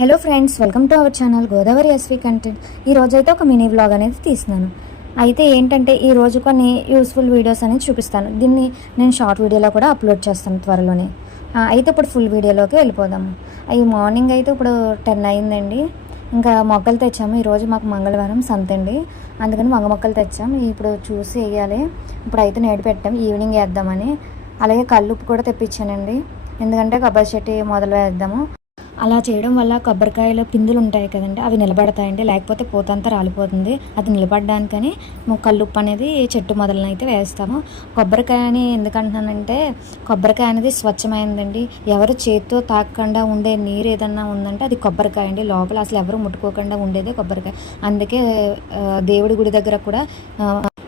Hello friends, welcome to our channel Godavari SV content. ఈరోజు అయితే ఒక మినీ వ్లాగ్ అనేది తీస్తున్నాను. అయితే ఏంటంటే ఈరోజు కొన్ని యూస్ఫుల్ వీడియోస్ అనేది చూపిస్తాను. దీన్ని నేను షార్ట్ వీడియోలో కూడా అప్లోడ్ చేస్తాను త్వరలోనే. అయితే ఇప్పుడు ఫుల్ వీడియోలోకి వెళ్ళిపోదాము. ఈ మార్నింగ్ అయితే ఇప్పుడు 10 అయిందండి. ఇంకా మొక్కలు తెచ్చాము. ఈరోజు మాకు మంగళవారం సంతండి, అందుకని వంగ మొక్కలు తెచ్చాము. ఇప్పుడు చూసి వేయాలి. ఇప్పుడు అయితే నేడు పెట్టాం, ఈవినింగ్ వేద్దామని. అలాగే కల్లుప్పు కూడా తెప్పించానండి, ఎందుకంటే కొబ్బరి చెట్టు మొదలు వేద్దాము. అలా చేయడం వల్ల కొబ్బరికాయలో పిందులు ఉంటాయి కదండి, అవి నిలబడతాయండి. లేకపోతే పూతంతా రాలిపోతుంది. అది నిలబడడానికని కల్లుప్పు అనేది చెట్టు మొదలనైతే వేస్తాము. కొబ్బరికాయని ఎందుకంటున్నానంటే, కొబ్బరికాయ అనేది స్వచ్ఛమైందండి. ఎవరు చేతితో తాకకుండా ఉండే నీరు ఏదన్నా ఉందంటే అది కొబ్బరికాయ అండి. లోపల అసలు ఎవరు ముట్టుకోకుండా ఉండేదే కొబ్బరికాయ. అందుకే దేవుడి గుడి దగ్గర కూడా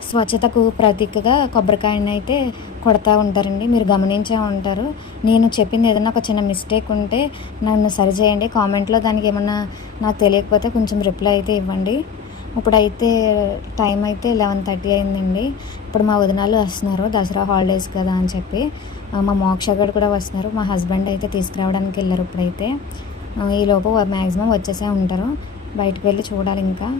స్వచ్ఛతకు ప్రతీకగా కొబ్బరికాయని అయితే కొడతా ఉంటారండి. మీరు గమనించే ఉంటారు. నేను చెప్పింది ఏదైనా ఒక చిన్న మిస్టేక్ ఉంటే నన్ను సరిచేయండి కామెంట్లో. దానికి ఏమన్నా నాకు తెలియకపోతే కొంచెం రిప్లై అయితే ఇవ్వండి. ఇప్పుడైతే టైం అయితే 11:30 అయిందండి. ఇప్పుడు మా వదినాలు వస్తున్నారు, దసరా హాలిడేస్ కదా అని చెప్పి. మా మోక్షగాడు కూడా వస్తున్నారు. మా హస్బెండ్ అయితే తీసుకురావడానికి వెళ్ళారు. ఇప్పుడైతే ఈలోపు మ్యాక్సిమం వచ్చేసే ఉంటారు. బయటకు వెళ్ళి చూడాలి ఇంకా.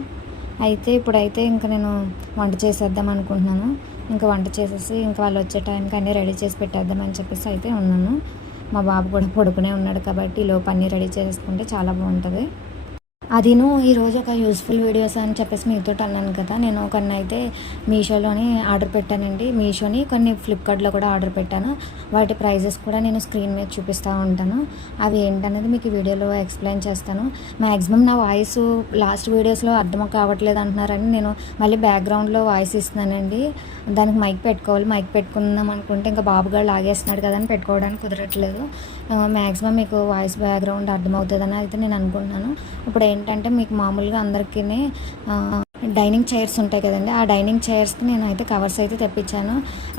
అయితే ఇప్పుడైతే ఇంకా నేను వంట చేసేద్దాం అనుకుంటున్నాను. ఇంకా వంట చేసేసి ఇంకా వాళ్ళు వచ్చే టైంకి అన్నీ రెడీ చేసి పెట్టేద్దామని చెప్పేసి అయితే ఉన్నాను. మా బాబు కూడా పడుకునే ఉన్నాడు కాబట్టి ఈలోపు అన్నీ రెడీ చేసుకుంటే చాలా బాగుంటుంది. అదిను ఈరోజు ఒక యూస్ఫుల్ వీడియోస్ అని చెప్పేసి మీతో అన్నాను కదా, నేను కొన్ని అయితే మీషోలోని ఆర్డర్ పెట్టానండి. మీషోని కొన్ని ఫ్లిప్కార్ట్లో కూడా ఆర్డర్ పెట్టాను. వాటి ప్రైజెస్ కూడా నేను స్క్రీన్ మీద చూపిస్తూ ఉంటాను. అవి ఏంటనేది మీకు ఈ వీడియోలో ఎక్స్ప్లెయిన్ చేస్తాను. మ్యాక్సిమం నా వాయిస్ లాస్ట్ వీడియోస్లో అర్థం కావట్లేదు అంటున్నారని నేను మళ్ళీ బ్యాక్గ్రౌండ్లో వాయిస్ ఇస్తున్నానండి. దానికి మైక్ పెట్టుకోవాలి. మైక్ పెట్టుకుందాం అనుకుంటే ఇంకా బాబుగారు లాగేస్తున్నాడు కదా అని పెట్టుకోవడానికి కుదరట్లేదు. మ్యాక్సిమం మీకు వాయిస్ బ్యాక్గ్రౌండ్ అర్థమవుతుందని అయితే నేను అనుకుంటున్నాను. ఇప్పుడు ఏంటంటే మీకు మామూలుగా అందరికీ డైనింగ్ చైర్స్ ఉంటాయి కదండి, ఆ డైనింగ్ చైర్స్కి నేను అయితే కవర్స్ అయితే తెప్పించాను.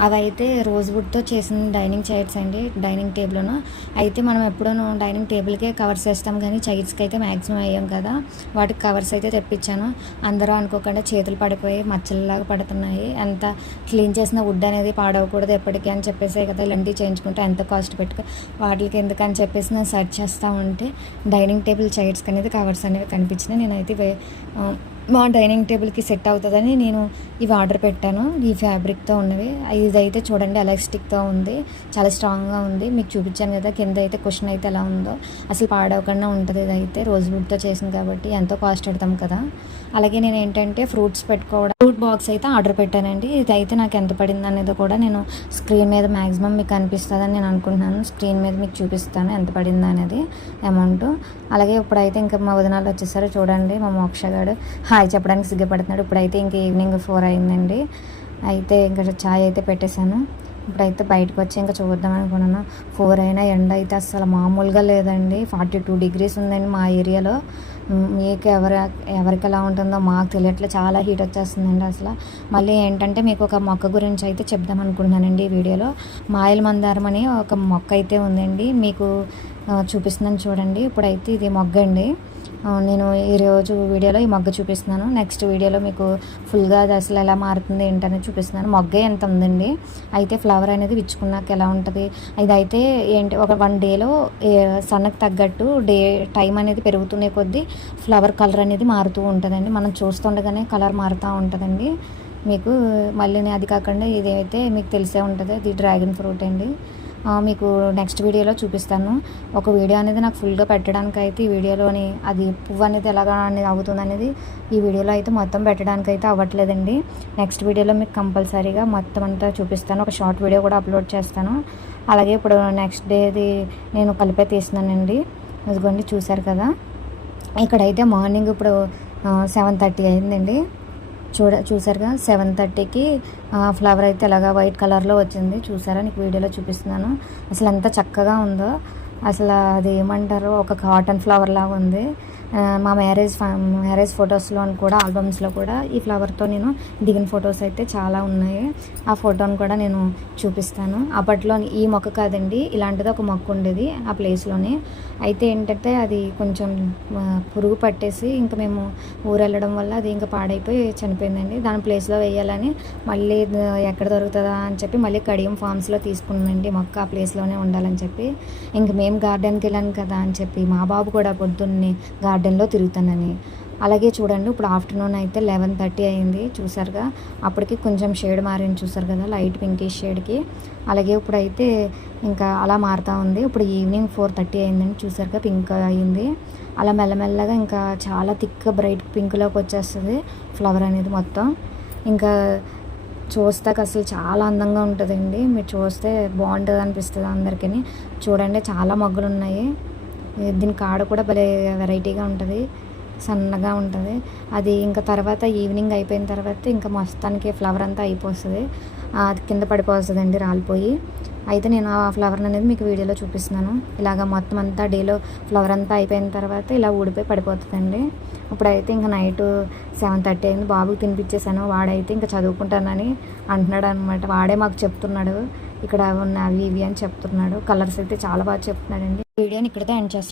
అవి అయితే రోజ్వుడ్తో చేసిన డైనింగ్ చైర్స్ అండి. డైనింగ్ టేబుల్ను అయితే మనం ఎప్పుడూ డైనింగ్ టేబుల్కే కవర్స్ వేస్తాం, కానీ చైర్స్కి అయితే మ్యాక్సిమం వేయం కదా. వాటికి కవర్స్ అయితే తెప్పించాను. అందరూ అనుకోకుండా చేతులు పడిపోయి మచ్చలలాగా పడుతున్నాయి. అంత క్లీన్ చేసిన వుడ్ అనేది పాడవకూడదు ఎప్పటికీ అని చెప్పేసి కదా ఇలాంటివి చేయించుకుంటే ఎంత కాస్ట్ పెట్టుకో వాటికి ఎందుకని చెప్పేసి నేను సెర్చ్ చేస్తూ ఉంటే డైనింగ్ టేబుల్ చైర్స్కి అనేది కవర్స్ అనేవి కనిపించినాయి. నేనైతే మా డైనింగ్ టేబుల్కి సెట్ అవుతుందని నేను ఇవి ఆర్డర్ పెట్టాను. ఈ ఫ్యాబ్రిక్తో ఉన్నవి. ఇదైతే చూడండి ఎలాస్టిక్తో ఉంది, చాలా స్ట్రాంగ్గా ఉంది. మీకు చూపించాను కదా కింద అయితే కుషన్ అయితే ఎలా ఉందో, అసలు పాడవకుండా ఉంటుంది. ఇదైతే రోజ్వుడ్తో చేసింది కాబట్టి ఎంతో కాస్ట్ పెడతాం కదా. అలాగే నేను ఏంటంటే ఫ్రూట్స్ పెట్టుకోవడం ఫ్రూట్ బాక్స్ అయితే ఆర్డర్ పెట్టానండి. ఇదైతే నాకు ఎంత పడింది అనేది కూడా నేను స్క్రీన్ మీద మ్యాక్సిమం మీకు అనిపిస్తుందని నేను అనుకుంటున్నాను. స్క్రీన్ మీద మీకు చూపిస్తాను ఎంత పడింది అనేది అమౌంట్. అలాగే ఇప్పుడైతే ఇంకా మా వదినాలు వచ్చేసారు. చూడండి మా మోక్షగాడు హాయ్ చెప్పడానికి సిగ్గుపడుతున్నాడు. ఇప్పుడైతే ఇంక ఈవినింగ్ 4 అయిందండి. అయితే ఇంకా ఛాయ్ అయితే పెట్టేశాను. ఇప్పుడైతే బయటకు వచ్చి ఇంకా చూద్దాం అనుకున్నాను. 4 అయినా ఎండ అయితే అసలు మామూలుగా లేదండి. 42 degrees ఉందండి మా ఏరియాలో. మీకు ఎవరికి ఎలా ఉంటుందో మాకు తెలియట్లేదు, చాలా హీట్ వచ్చేస్తుందండి అసలు. మళ్ళీ ఏంటంటే మీకు ఒక మొక్క గురించి అయితే చెప్దాం అనుకుంటున్నానండి ఈ వీడియోలో. మాయల మందారం అని ఒక మొక్క అయితే ఉందండి, మీకు చూపిస్తున్నాను చూడండి. ఇప్పుడైతే ఇది మొగ్గ అండి. నేను ఈరోజు వీడియోలో ఈ మొగ్గ చూపిస్తున్నాను. నెక్స్ట్ వీడియోలో మీకు ఫుల్గా అది అసలు ఎలా మారుతుంది ఏంటనేది చూపిస్తున్నాను. మొగ్గ ఎంత ఉందండి. అయితే ఫ్లవర్ అనేది విచ్చుకున్నాక ఎలా ఉంటుంది, ఇదైతే ఏంటి ఒక 1 డేలో సన్నకు తగ్గట్టు టైం అనేది పెరుగుతునే కొద్దీ ఫ్లవర్ కలర్ అనేది మారుతూ ఉంటుందండి. మనం చూస్తుండగానే కలర్ మారుతూ ఉంటుందండి. మీకు మళ్ళీ అది కాకుండా ఇదైతే మీకు తెలిసే ఉంటుంది, ఇది డ్రాగన్ ఫ్రూట్ అండి. మీకు నెక్స్ట్ వీడియోలో చూపిస్తాను. ఒక వీడియో అనేది నాకు ఫుల్గా పెట్టడానికి అయితే ఈ వీడియోలోని అది పువ్వు అనేది ఎలాగా అనేది అవుతుంది అనేది ఈ వీడియోలో అయితే మొత్తం పెట్టడానికి అయితే అవ్వట్లేదండి. నెక్స్ట్ వీడియోలో మీకు కంపల్సరీగా మొత్తం అంతా చూపిస్తాను. ఒక షార్ట్ వీడియో కూడా అప్లోడ్ చేస్తాను. అలాగే ఇప్పుడు నెక్స్ట్ డేది నేను కలిపే తీస్తున్నానండి. ఇదిగోండి చూశారు కదా. ఇక్కడైతే మార్నింగ్ ఇప్పుడు 7:30 అయిందండి. చూసారుగా 7:30కి ఫ్లవర్ అయితే ఇలాగా వైట్ కలర్లో వచ్చింది. చూసారా, నీకు వీడియోలో చూపిస్తున్నాను. అసలు ఎంత చక్కగా ఉందో. అసలు అది ఏమంటారు, ఒక కాటన్ ఫ్లవర్ లాగా ఉంది. మా మ్యారేజ్ ఫొటోస్లో కూడా ఆల్బమ్స్లో కూడా ఈ ఫ్లవర్తో నేను దిగిన ఫొటోస్ అయితే చాలా ఉన్నాయి. ఆ ఫోటోని కూడా నేను చూపిస్తాను. అప్పట్లో ఈ మొక్క కాదండి, ఇలాంటిది ఒక మొక్క ఉండేది ఆ ప్లేస్లోనే. అయితే ఏంటంటే అది కొంచెం పురుగు పట్టేసి ఇంకా మేము ఊరు వెళ్ళడం వల్ల అది ఇంకా పాడైపోయి చనిపోయిందండి. దాని ప్లేస్లో వేయాలని మళ్ళీ ఎక్కడ దొరుకుతుందా అని చెప్పి మళ్ళీ కడియం ఫామ్స్లో తీసుకున్నానండి మొక్క ఆ ప్లేస్లోనే ఉండాలని చెప్పి. ఇంక మేము గార్డెన్కి వెళ్ళాను కదా అని చెప్పి మా బాబు కూడా పొద్దున్నే గార్డెన్లో తిరుగుతానని. అలాగే చూడండి, ఇప్పుడు ఆఫ్టర్నూన్ అయితే 11:30 అయింది చూసారుగా. అప్పటికి కొంచెం షేడ్ మారింది చూసారు కదా, లైట్ పింకిష్ షేడ్కి. అలాగే ఇప్పుడైతే ఇంకా అలా మారుతూ ఉంది. ఇప్పుడు ఈవినింగ్ 4:30 అయిందని చూసారుగా, పింక్ అయింది. అలా మెల్లమెల్లగా ఇంకా చాలా థిక్ బ్రైట్ పింక్లోకి వచ్చేస్తుంది ఫ్లవర్ అనేది మొత్తం. ఇంకా చూస్తాక అసలు చాలా అందంగా ఉంటుందండి. మీరు చూస్తే బాగుంటుంది అనిపిస్తుంది అందరికీ. చూడండి, చాలా మొగ్గలు ఉన్నాయి. దీని కాడ కూడా భలే వెరైటీగా ఉంటుంది, సన్నగా ఉంటుంది. అది ఇంకా తర్వాత ఈవినింగ్ అయిపోయిన తర్వాత ఇంకా మొత్తానికి ఫ్లవర్ అంతా అయిపోతుంది, అది కింద పడిపోతుందండి రాలిపోయి. అయితే నేను ఆ ఫ్లవర్ అనేది మీకు వీడియోలో చూపిస్తున్నాను. ఇలాగ మొత్తం అంతా డేలో ఫ్లవర్ అంతా అయిపోయిన తర్వాత ఇలా ఊడిపోయి పడిపోతుందండి. ఇప్పుడైతే ఇంకా నైట్ 7:30 అయింది. బాబుకి తినిపించేసాను. వాడైతే ఇంకా చదువుకుంటానని అంటున్నాడు అనమాట. వాడే మాకు చెప్తున్నాడు ఇక్కడ ఉన్న అవి ఇవి అని చెప్తున్నాడు. కలర్స్ అయితే చాలా బాగా చెప్తున్నాడండి. వీడియోని ఇక్కడితో ఎండ్ చేస్తాను.